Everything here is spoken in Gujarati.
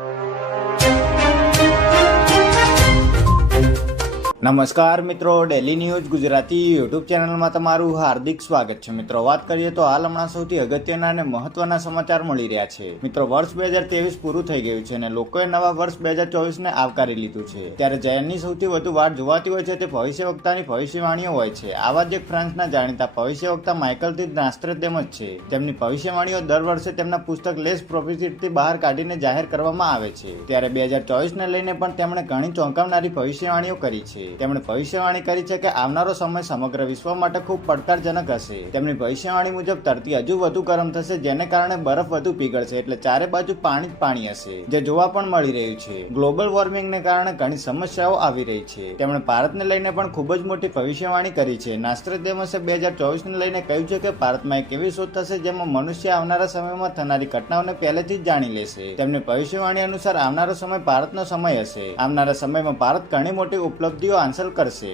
you. નમસ્કાર મિત્રો ડેલી ન્યૂઝ ગુજરાતી યુટ્યુબ ચેનલમાં તમારું હાર્દિક સ્વાગત છે. મિત્રો, વાત કરીએ તો હાલ હમણાં સૌથી અગત્યના અને મહત્વના સમાચાર મળી રહ્યા છે. મિત્રો, વર્ષ બે હજાર ત્રેવીસ પૂરું થઈ ગયું છે અને લોકોએ નવા વર્ષ બે હજાર ચોવીસને આવકારી લીધું છે. ત્યારે જયનની સૌથી વધુ વાટ જોવાતી હોય છે તે ભવિષ્યવક્તાની ભવિષ્યવાણીઓ હોય છે. આવા જ એક ફ્રાન્સના જાણીતા ભવિષ્યવક્તા માઇકલ તી નાસ્ત્રેદેમ જ છે. તેમની ભવિષ્યવાણીઓ દર વર્ષે તેમના પુસ્તક લેસ પ્રોફિસિટથી બહાર કાઢીને જાહેર કરવામાં આવે છે. ત્યારે બે હજાર ચોવીસને લઈને પણ તેમણે ઘણી ચોંકાવનારી ભવિષ્યવાણીઓ કરી છે. તેમણે ભવિષ્યવાણી કરી છે કે આવનારો સમય સમગ્ર વિશ્વ માટે ખૂબ પડકારજનક હશે. તેમની ભવિષ્યવાણી મુજબ ધરતી હજુ વધુ ગરમ થશે, જેને કારણે બરફ વધુ પીગળશે, એટલે ચારે બાજુ પાણી જ પાણી હશે, જે જોવા પણ મળી રહ્યું છે. ગ્લોબલ વોર્મિંગને કારણે ઘણી સમસ્યાઓ આવી રહી છે. તેમણે ભારતને લઈને પણ ખૂબ જ મોટી ભવિષ્યવાણી કરી છે. નાસ્ત્રદેમસે બે હજાર ચોવીસને લઈને કહ્યું છે કે ભારતમાં એક એવી શોધ થશે જેમાં મનુષ્ય આવનારા સમયમાં થનારી ઘટનાઓને પહેલેથી જ જાણી લેશે. તેમની ભવિષ્યવાણી અનુસાર આવનારો સમય ભારતનો સમય હશે. આવનારા સમયમાં ભારત ઘણી મોટી ઉપલબ્ધિઓ હાંસલ કરશે.